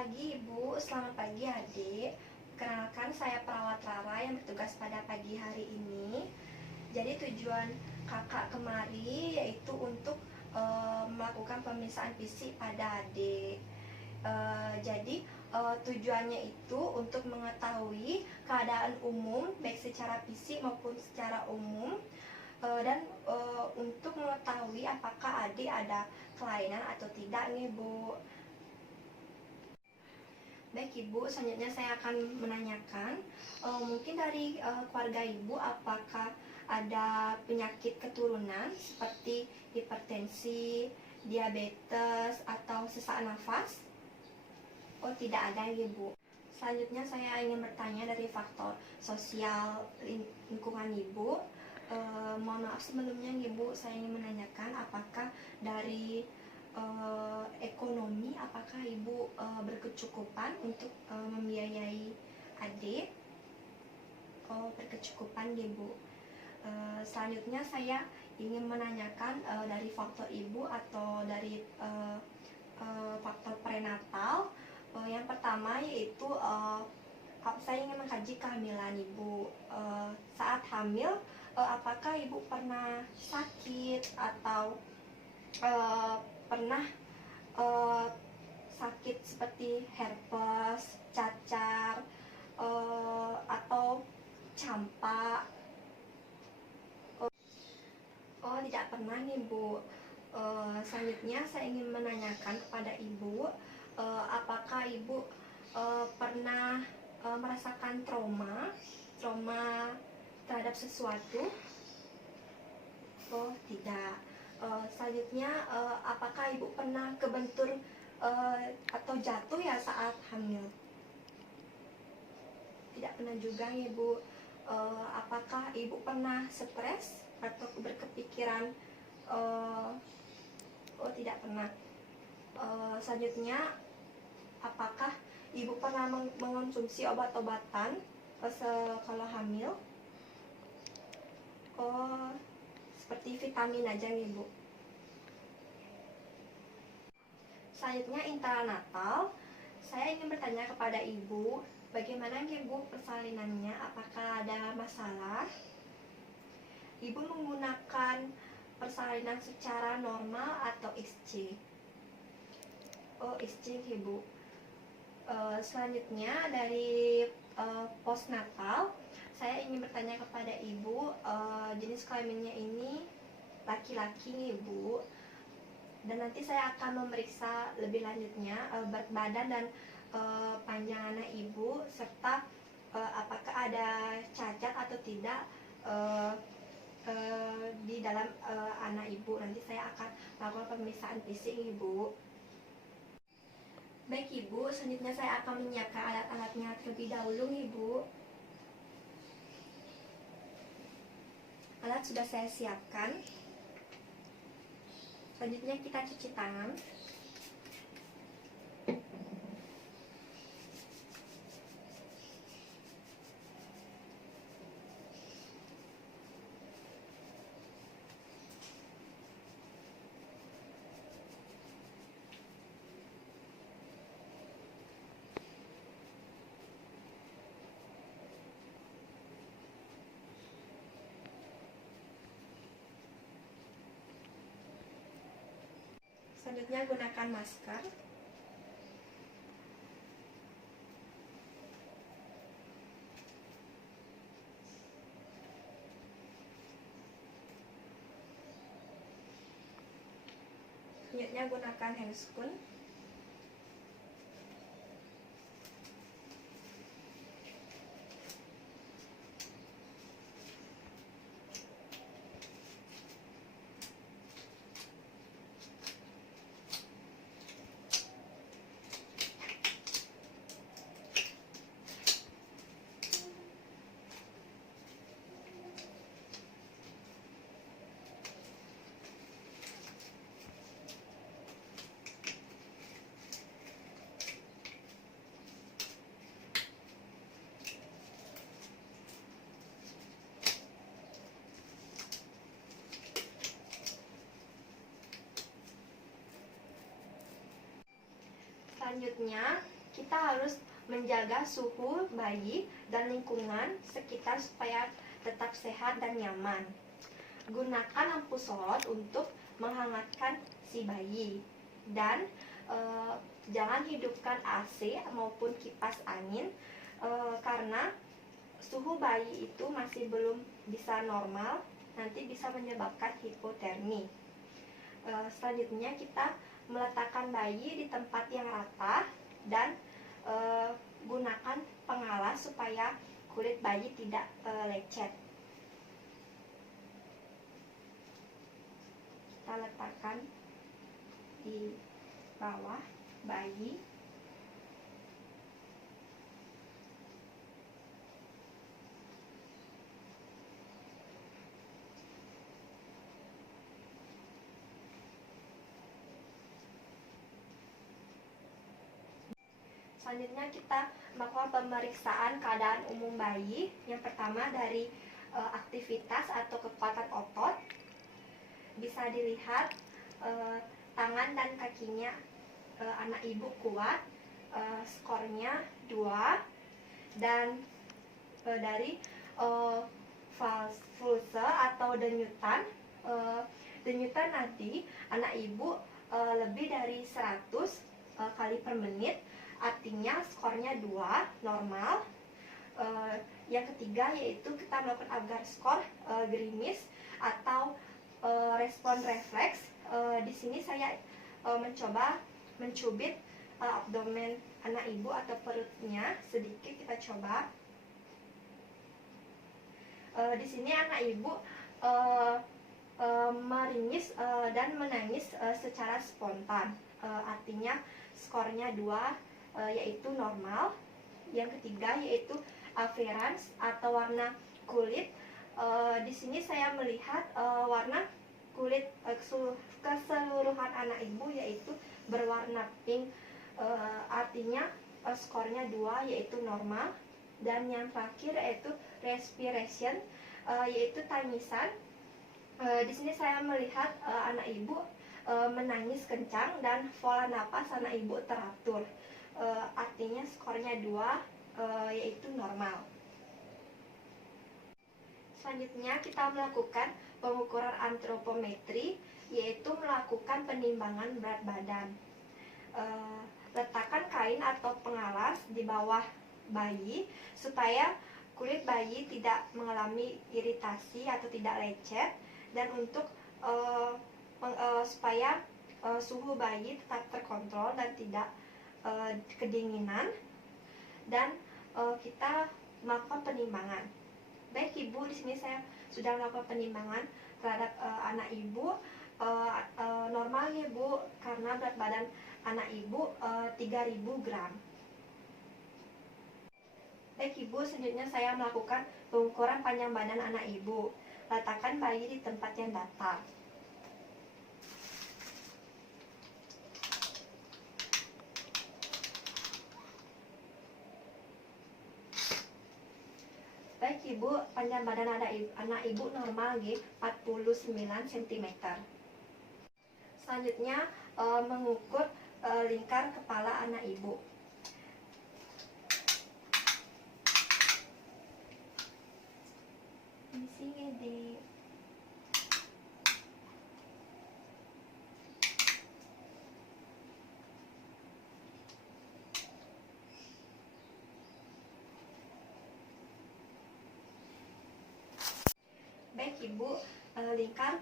pagi Ibu, selamat pagi Adik. Perkenalkan saya perawat Rara yang bertugas pada pagi hari ini. Jadi tujuan kakak kemari yaitu untuk melakukan pemeriksaan fisik pada Adik. Tujuannya itu untuk mengetahui keadaan umum baik secara fisik maupun secara umum, dan untuk mengetahui apakah Adik ada kelainan atau tidak nih Bu. Baik Ibu, selanjutnya saya akan menanyakan, mungkin dari keluarga Ibu apakah ada penyakit keturunan seperti hipertensi, diabetes, atau sesak nafas? Oh, tidak ada Ibu. Selanjutnya saya ingin bertanya dari faktor sosial lingkungan Ibu. Mohon maaf sebelumnya Ibu, saya ingin menanyakan apakah dari ekonomi, apakah Ibu berkecukupan untuk membiayai adik? Oh, berkecukupan Ibu. Selanjutnya saya ingin menanyakan dari faktor Ibu atau dari faktor prenatal. Yang pertama yaitu saya ingin mengkaji kehamilan Ibu. Saat hamil, apakah Ibu pernah sakit atau pernah sakit seperti herpes, cacar, atau campak? Oh, tidak pernah nih Bu. Selanjutnya saya ingin menanyakan kepada Ibu, apakah Ibu pernah merasakan trauma terhadap sesuatu? Oh, tidak. Selanjutnya, apakah Ibu pernah kebentur atau jatuh ya saat hamil? Tidak pernah juga Ibu. Apakah Ibu pernah stres atau berkepikiran? Oh, tidak pernah. Selanjutnya, apakah Ibu pernah mengonsumsi obat-obatan kalau hamil? Oh, seperti vitamin aja Ibu. Selanjutnya intranatal, saya ingin bertanya kepada Ibu, bagaimana Ibu persalinannya? Apakah ada masalah? Ibu menggunakan persalinan secara normal atau exchange? Oh, exchange Ibu. Selanjutnya dari postnatal, saya ingin bertanya kepada Ibu, jenis kelaminnya ini laki-laki Ibu, dan nanti saya akan memeriksa lebih lanjutnya berat badan dan panjang anak Ibu, serta apakah ada cacat atau tidak di dalam anak Ibu. Nanti saya akan melakukan pemeriksaan fisik Ibu. Baik Ibu, selanjutnya saya akan menyiapkan alat-alatnya terlebih dahulu Ibu. Alat sudah saya siapkan. Selanjutnya kita cuci tangan. Selanjutnya gunakan masker. Selanjutnya gunakan handscoon. Selanjutnya kita harus menjaga suhu bayi dan lingkungan sekitar supaya tetap sehat dan nyaman. Gunakan lampu sorot untuk menghangatkan si bayi, dan jangan hidupkan AC maupun kipas angin karena suhu bayi itu masih belum bisa normal, nanti bisa menyebabkan hipotermi. Selanjutnya kita meletakkan bayi di tempat yang rata dan gunakan pengalas supaya kulit bayi tidak lecet. Kita letakkan di bawah bayi. Selanjutnya kita melakukan pemeriksaan keadaan umum bayi. Yang pertama dari aktivitas atau kekuatan otot. Bisa dilihat tangan dan kakinya anak ibu kuat, skornya 2. Dan dari pulse atau denyutan, denyutan nadi anak ibu lebih dari 100 kali per menit, artinya skornya 2, normal. Yang ketiga yaitu kita melakukan agar skor gerimis atau respon refleks. Di sini saya mencoba mencubit abdomen anak ibu atau perutnya sedikit, kita coba. Di sini anak ibu meringis dan menangis secara spontan, artinya skornya 2, yaitu normal. Yang ketiga yaitu aferans atau warna kulit. Di sini saya melihat warna kulit keseluruhan anak ibu yaitu berwarna pink, artinya skornya 2, yaitu normal. Dan yang terakhir yaitu respiration, yaitu tangisan. Di sini saya melihat anak ibu menangis kencang dan pola napas anak ibu teratur, artinya skornya 2, yaitu normal. Selanjutnya kita melakukan pengukuran antropometri, yaitu melakukan penimbangan berat badan. Letakkan kain atau pengalas di bawah bayi supaya kulit bayi tidak mengalami iritasi atau tidak lecet, dan untuk supaya suhu bayi tetap terkontrol dan tidak kedinginan. Dan kita melakukan penimbangan. Baik ibu, di sini saya sudah melakukan penimbangan terhadap anak ibu. Normal ya bu, karena berat badan anak ibu 3000 gram. Baik ibu, selanjutnya saya melakukan pengukuran panjang badan anak ibu. Letakkan bayi di tempat yang datar. Baik ibu, panjang badan anak ibu normal 49 cm. Selanjutnya mengukur lingkar kepala anak ibu. Di sini deh. Baik ibu, lingkar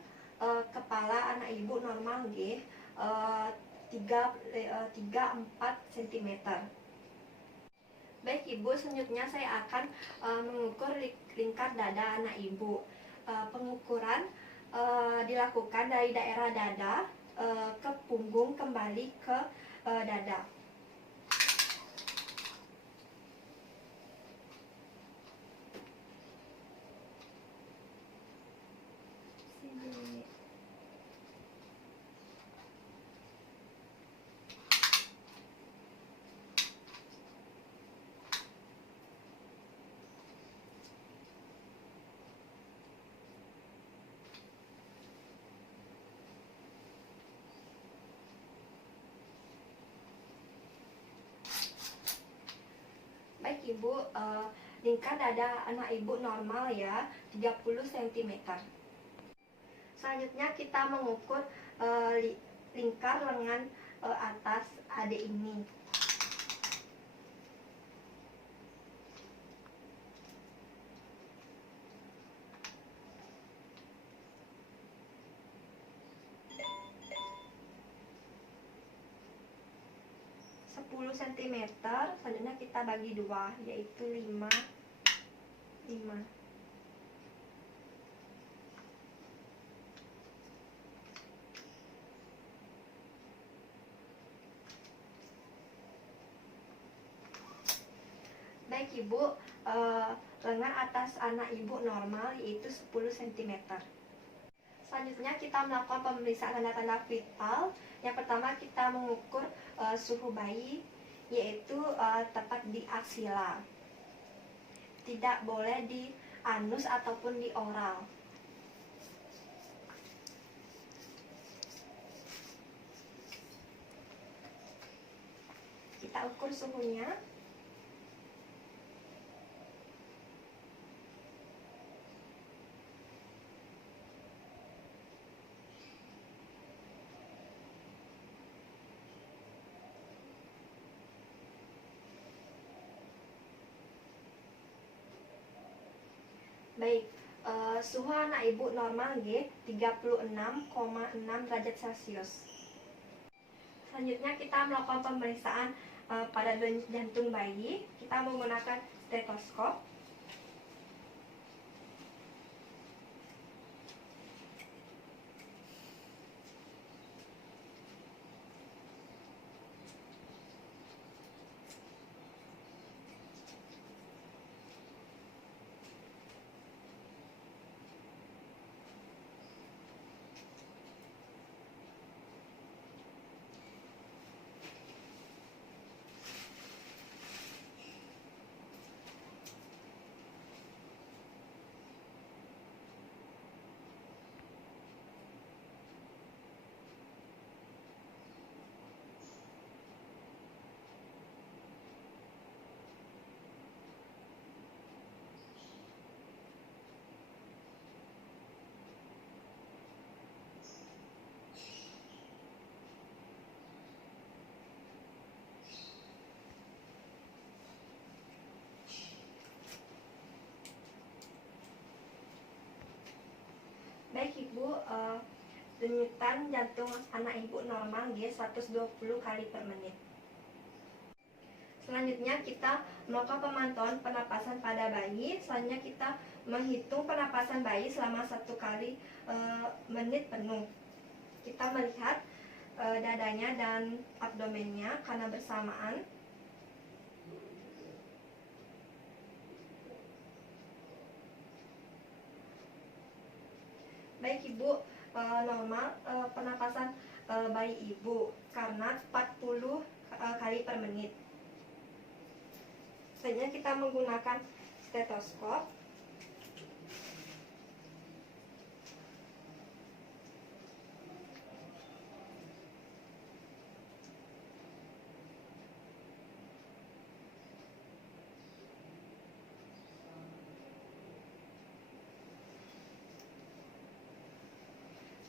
kepala anak ibu normal 3-4 cm. Baik ibu, selanjutnya saya akan mengukur lingkar dada anak ibu. Pengukuran dilakukan dari daerah dada ke punggung kembali ke dada. ibu, lingkar dada anak ibu normal ya, 30 cm. Selanjutnya kita mengukur lingkar lengan atas adik ini. Cm, selanjutnya kita bagi 2, yaitu 5. Baik ibu, lengan atas anak ibu normal yaitu 10 cm. Selanjutnya kita melakukan pemeriksaan tanda-tanda vital. Yang pertama kita mengukur suhu bayi, yaitu tepat di aksila. Tidak boleh di anus ataupun di oral. Kita ukur suhunya. Baik, suhu anak ibu normal G 36,6 derajat Celcius. Selanjutnya kita melakukan pemeriksaan pada denyut jantung bayi. Kita menggunakan stetoskop. Baik ibu, denyutan jantung anak ibu normal G 120 kali per menit. Selanjutnya kita melakukan pemantauan pernapasan pada bayi. Selanjutnya kita menghitung pernapasan bayi selama 1 kali menit penuh. Kita melihat dadanya dan abdomennya karena bersamaan. Baik ibu, normal pernapasan bayi ibu karena 40 kali per menit. Selanjutnya kita menggunakan stetoskop.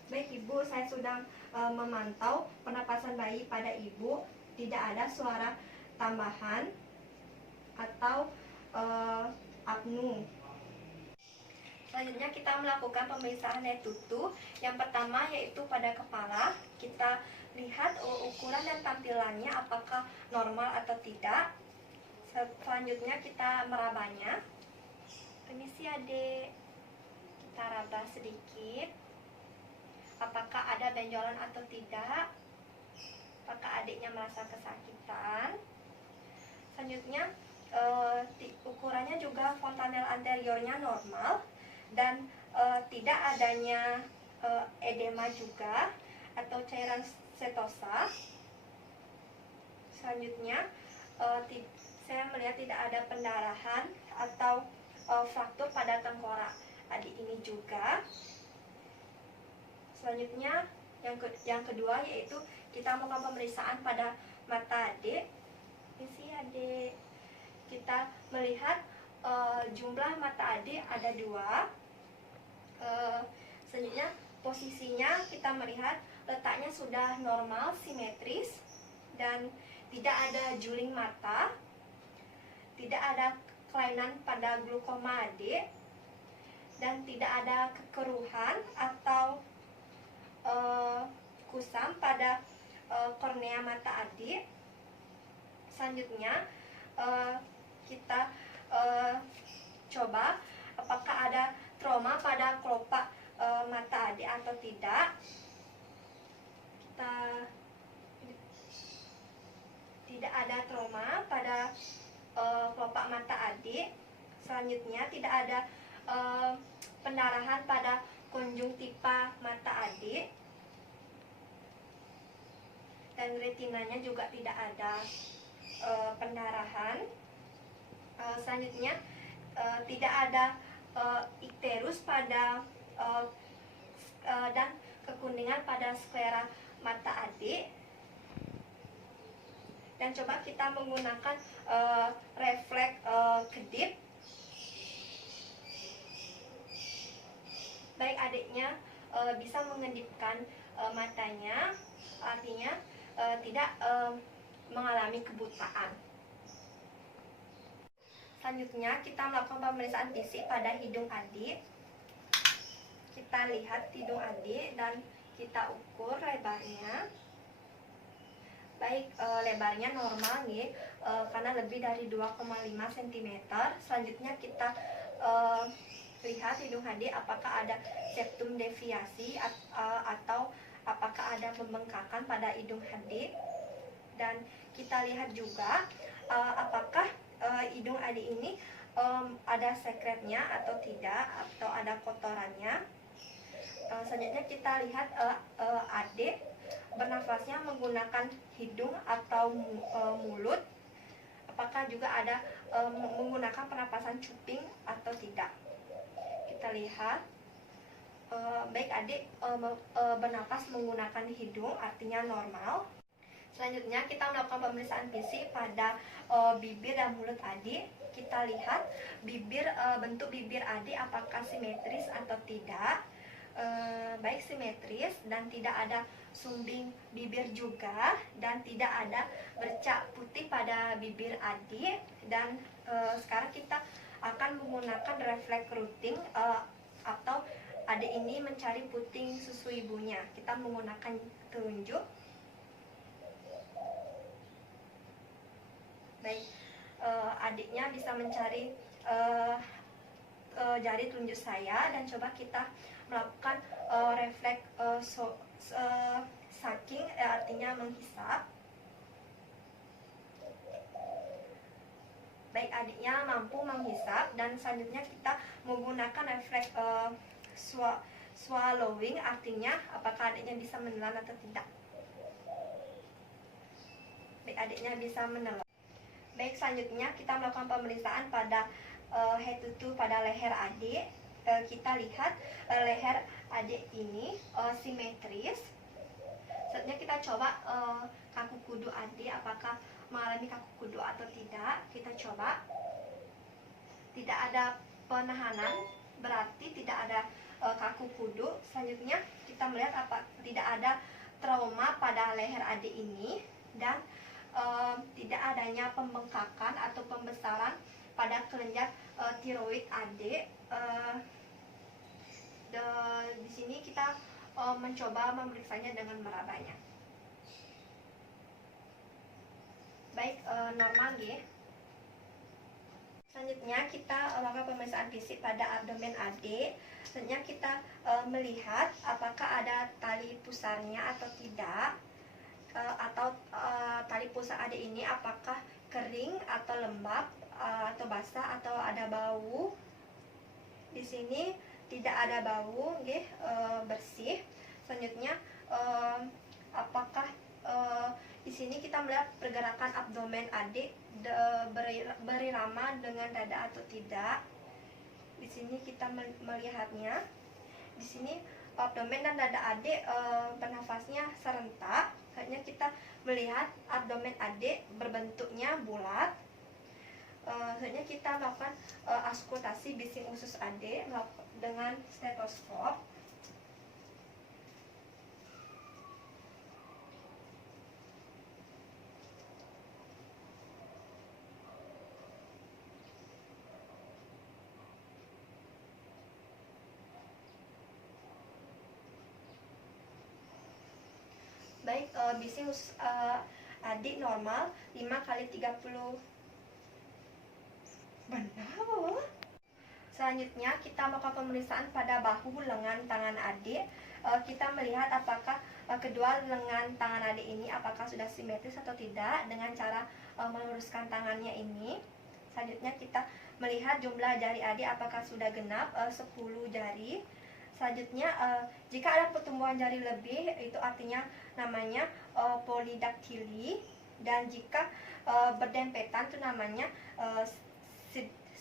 Baik ibu, saya sudah memantau pernapasan bayi pada ibu. Tidak ada suara tambahan atau apnu. Selanjutnya kita melakukan pemeriksaan daya tutu. Yang pertama yaitu pada kepala. Kita lihat ukuran dan tampilannya apakah normal atau tidak. Selanjutnya kita merabanya. Permisi adik, kita raba sedikit. Apakah ada benjolan atau tidak? Apakah adiknya merasa kesakitan? Selanjutnya ukurannya juga fontanel anteriornya normal dan tidak adanya edema juga atau cairan setosa. Selanjutnya saya melihat tidak ada pendarahan atau fraktur pada tengkorak adik ini juga. Selanjutnya yang kedua yaitu kita melakukan pemeriksaan pada mata adik. Isi adik. kita melihat jumlah mata adik ada 2. Selanjutnya posisinya kita melihat letaknya sudah normal, simetris, dan tidak ada juling mata, tidak ada kelainan pada glaukoma adik, dan tidak ada kekeruhan atau kusam pada kornea mata adik. Selanjutnya kita coba apakah ada trauma pada kelopak mata adik atau tidak. Tidak ada trauma pada kelopak mata adik. Selanjutnya tidak ada pendarahan pada konjungtiva mata adik, dan retinanya juga tidak ada pendarahan. Selanjutnya tidak ada ikterus pada dan kekuningan pada sklera mata adik. Dan coba kita menggunakan refleks kedip. Baik adiknya bisa mengedipkan matanya, artinya tidak mengalami kebutaan. Selanjutnya kita melakukan pemeriksaan fisik pada hidung adik. Kita lihat hidung adik dan kita ukur lebarnya. Baik, lebarnya normal nih, karena lebih dari 2,5 cm. Selanjutnya kita lihat hidung adik apakah ada septum deviasi atau apakah ada pembengkakan pada hidung adik. Dan kita lihat juga apakah hidung adik ini ada sekretnya atau tidak, atau ada kotorannya. Selanjutnya kita lihat adik bernafasnya menggunakan hidung atau mulut, apakah juga ada menggunakan pernapasan cuping atau tidak. Kita lihat baik adik bernapas menggunakan hidung, artinya normal. Selanjutnya kita melakukan pemeriksaan fisik pada bibir dan mulut adik. Kita lihat bentuk bibir adik apakah simetris atau tidak. Baik simetris dan tidak ada sumbing bibir juga, dan tidak ada bercak putih pada bibir adik. Dan sekarang kita akan menggunakan refleks rutin atau adik ini mencari puting susu ibunya. Kita menggunakan telunjuk. Baik, adiknya bisa mencari jari telunjuk saya, dan coba kita melakukan refleks sucking, artinya menghisap. Baik, adiknya mampu menghisap, dan selanjutnya kita menggunakan refleks swallowing, artinya apakah adiknya bisa menelan atau tidak. Baik, adiknya bisa menelan. Baik, selanjutnya kita melakukan pemeriksaan pada head to toe pada leher adik. Kita lihat leher adik ini simetris. Selanjutnya kita coba kaku kudu adik apakah mengalami kaku kudu atau tidak. Kita coba. Tidak ada penahanan, berarti tidak ada kaku kudu. Selanjutnya kita melihat tidak ada trauma pada leher adik ini, dan tidak adanya pembengkakan atau pembesaran pada kelenjar tiroid adik. Di sini kita mencoba memeriksanya dengan merabanya. Baik, normal ya. Selanjutnya kita melakukan pemeriksaan fisik pada abdomen adik. Selanjutnya kita melihat apakah ada tali pusarnya atau tidak, atau tali pusar adik ini apakah kering atau lembab atau basah atau ada bau. Di sini tidak ada bau, bersih. Selanjutnya apakah di sini kita melihat pergerakan abdomen adik berirama dengan dada atau tidak. Di sini kita melihatnya. Di sini abdomen dan dada adik bernafasnya serentak. Selanjutnya kita melihat abdomen adik berbentuknya bulat. Selanjutnya kita melakukan auskultasi bising usus adik dengan stetoskop. Baik, bising usus adik normal 5 kali 30. Benar. Selanjutnya kita melakukan pemeriksaan pada bahu, lengan, tangan adik. Kita melihat apakah kedua lengan tangan adik ini apakah sudah simetris atau tidak dengan cara meluruskan tangannya ini. Selanjutnya kita melihat jumlah jari adik apakah sudah genap 10 jari. Selanjutnya jika ada pertumbuhan jari lebih itu artinya namanya polidaktili, dan jika berdempetan itu namanya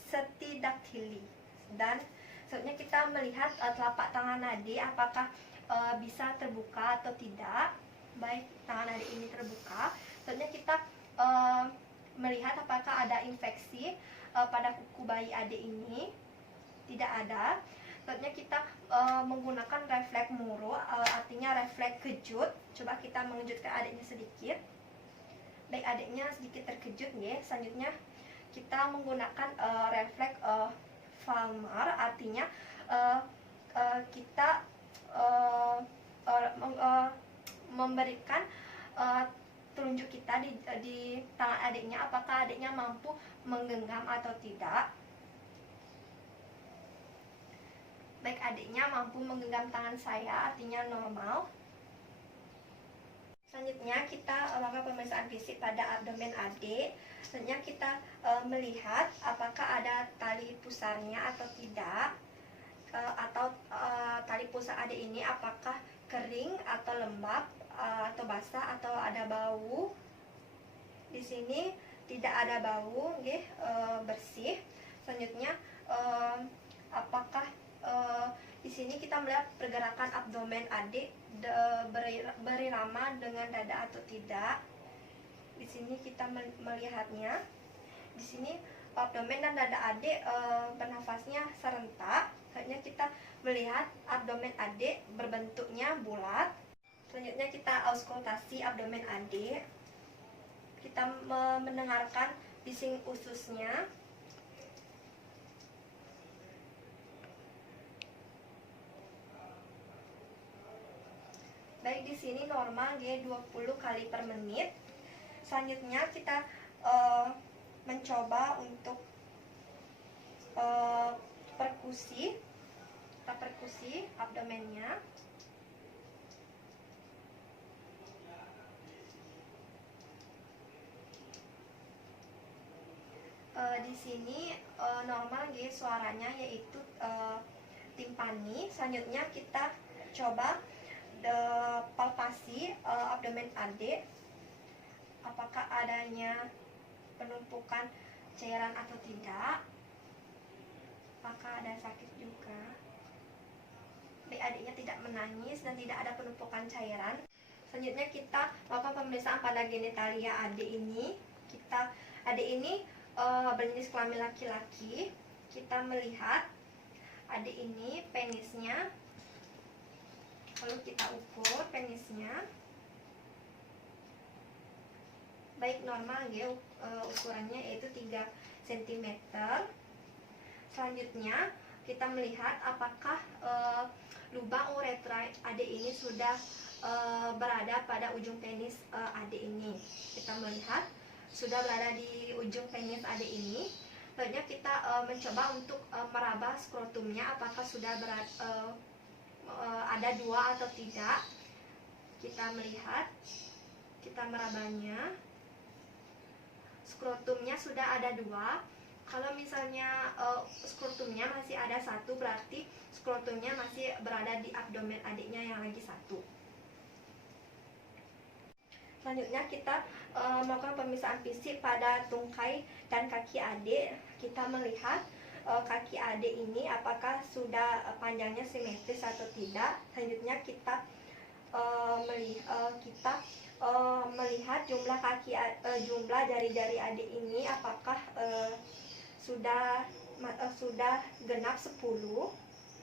setidaktili. Dan selanjutnya kita melihat telapak tangan adik apakah bisa terbuka atau tidak. Baik, tangan adik ini terbuka. Selanjutnya kita melihat apakah ada infeksi pada kuku bayi adik ini. Tidak ada. Selanjutnya kita menggunakan refleks Moro, artinya refleks kejut. Coba kita mengejutkan adiknya sedikit. Baik, adiknya sedikit terkejut ya. Selanjutnya kita menggunakan refleks Falmar, artinya kita memberikan telunjuk kita di tangan adiknya apakah adiknya mampu menggenggam atau tidak. Baik, adiknya mampu menggenggam tangan saya, artinya normal. Selanjutnya kita melakukan pemeriksaan fisik pada abdomen adik. Selanjutnya kita melihat apakah ada tali pusarnya atau tidak, atau tali pusar adik ini apakah kering atau lembab atau basah atau ada bau. Di sini tidak ada bau, bersih. Selanjutnya apakah di sini kita melihat pergerakan abdomen adik berirama dengan dada atau tidak. Di sini kita melihatnya. Di sini abdomen dan dada adik bernafasnya serentak. Selanjutnya kita melihat abdomen adik berbentuknya bulat. Selanjutnya kita auskultasi abdomen adik. Kita mendengarkan bising ususnya. Baik, di sini normal 20 kali per menit. Selanjutnya kita mencoba untuk perkusi. Kita perkusi abdomennya. Di sini normal suaranya yaitu timpani. Selanjutnya kita coba palpasi abdomen adik, apakah adanya penumpukan cairan atau tidak, apakah ada sakit juga. Baik, adiknya tidak menangis dan tidak ada penumpukan cairan. Selanjutnya kita melakukan pemeriksaan pada genitalia adik ini. Adik ini berjenis kelamin laki-laki. Kita melihat adik ini penisnya. Lalu kita ukur penisnya. Baik, normal ukurannya yaitu 3 cm. Selanjutnya kita melihat apakah lubang uretra adik ini sudah berada pada ujung penis adik ini. Kita melihat sudah berada di ujung penis adik ini. Selanjutnya kita mencoba untuk meraba skrotumnya apakah sudah ada 2 atau tidak. Kita melihat, kita merabanya. Skrotumnya sudah ada 2. Kalau misalnya skrotumnya masih ada 1, berarti skrotumnya masih berada di abdomen adiknya yang lagi 1. Selanjutnya kita melakukan pemeriksaan fisik pada tungkai dan kaki adik. Kita melihat kaki adik ini apakah sudah panjangnya simetris atau tidak. Selanjutnya kita melihat jumlah jari-jari adik ini apakah sudah genap 10,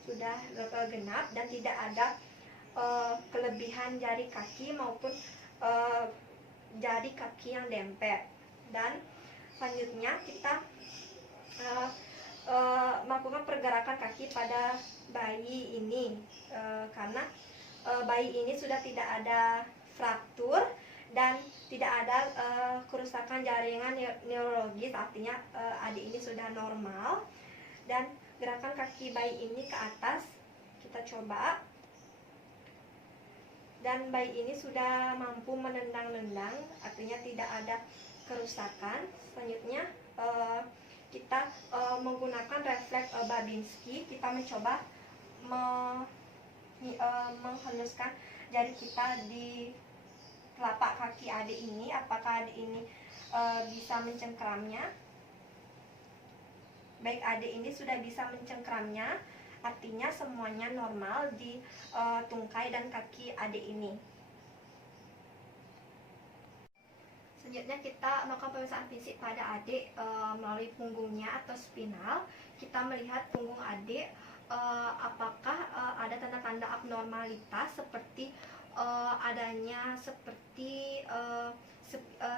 sudah genap dan tidak ada kelebihan jari kaki maupun jari kaki yang dempet. Dan selanjutnya kita melakukan pergerakan kaki pada bayi ini, karena bayi ini sudah tidak ada fraktur dan tidak ada kerusakan jaringan neurologis, artinya adik ini sudah normal. Dan gerakan kaki bayi ini ke atas, kita coba. Dan bayi ini sudah mampu menendang-nendang, artinya tidak ada kerusakan. Selanjutnya kita menggunakan refleks Babinski, kita mencoba menghaluskan jari kita di telapak kaki adik ini, apakah adik ini bisa mencengkeramnya. Baik, adik ini sudah bisa mencengkeramnya, artinya semuanya normal di tungkai dan kaki adik ini. Selanjutnya kita melakukan pemeriksaan fisik pada adik melalui punggungnya atau spinal. Kita melihat punggung adik apakah ada tanda-tanda abnormalitas seperti adanya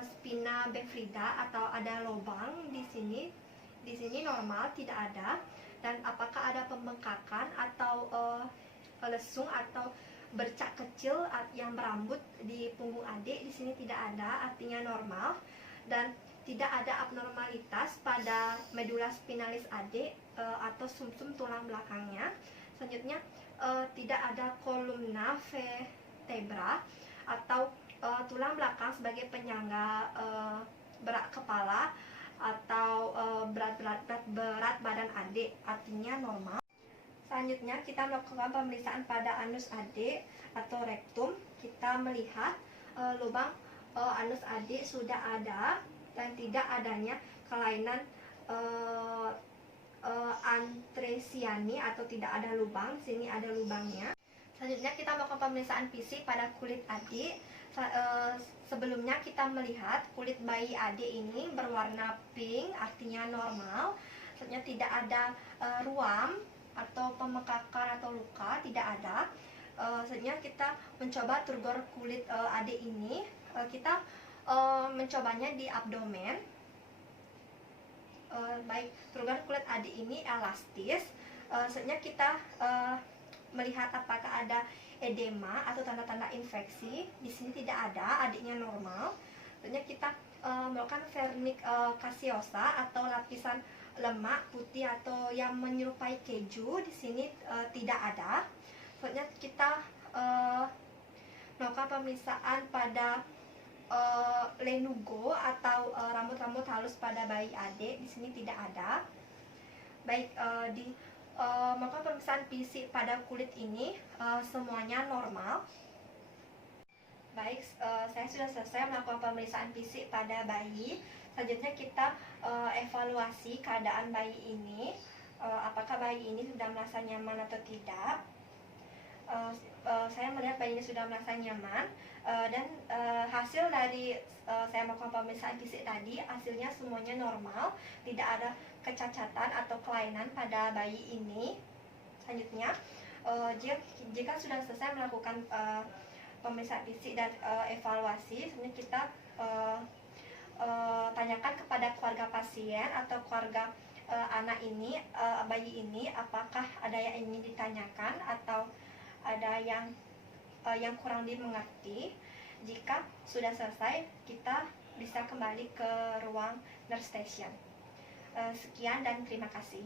spina bifida atau ada lubang di sini. Di sini normal, tidak ada. Dan apakah ada pembengkakan atau lesung atau bercak kecil yang berambut di punggung adik, di sini tidak ada, artinya normal. Dan tidak ada abnormalitas pada medula spinalis adik atau sumsum tulang belakangnya. Selanjutnya tidak ada kolumna vertebra atau tulang belakang sebagai penyangga berat kepala atau berat badan adik, artinya normal. Selanjutnya kita melakukan pemeriksaan pada anus adik atau rektum. Kita melihat lubang anus adik sudah ada dan tidak adanya kelainan antresiani atau tidak ada lubang. Sini ada lubangnya. Selanjutnya kita melakukan pemeriksaan fisik pada kulit adik. Sebelumnya kita melihat kulit bayi adik ini berwarna pink, artinya normal. Selanjutnya tidak ada ruam atau pemekakan atau luka, tidak ada. Selanjutnya kita mencoba turgor kulit adik ini. Kita mencobanya di abdomen. Baik, turgor kulit adik ini elastis. Selanjutnya kita melihat apakah ada edema atau tanda-tanda infeksi. Di sini tidak ada, adiknya normal. Selanjutnya kita melakukan vernik caseosa atau lapisan lemak putih atau yang menyerupai keju. Di sini tidak ada. Selanjutnya kita melakukan pemeriksaan pada lenugo atau rambut-rambut halus pada bayi adik. Di sini tidak ada. Baik, maka pemeriksaan fisik pada kulit ini semuanya normal. Baik, saya sudah selesai melakukan pemeriksaan fisik pada bayi. Selanjutnya kita evaluasi keadaan bayi ini, apakah bayi ini sudah merasa nyaman atau tidak. Saya melihat bayi ini sudah merasa nyaman, dan hasil dari saya melakukan pemeriksaan fisik tadi, hasilnya semuanya normal, tidak ada kecacatan atau kelainan pada bayi ini. Selanjutnya, jika sudah selesai melakukan pemeriksaan fisik dan evaluasi, sebenarnya kita tanyakan kepada keluarga pasien atau keluarga anak ini, bayi ini, apakah ada yang ingin ditanyakan atau ada yang kurang dimengerti. Jika sudah selesai, kita bisa kembali ke ruang nurse station. Sekian dan terima kasih.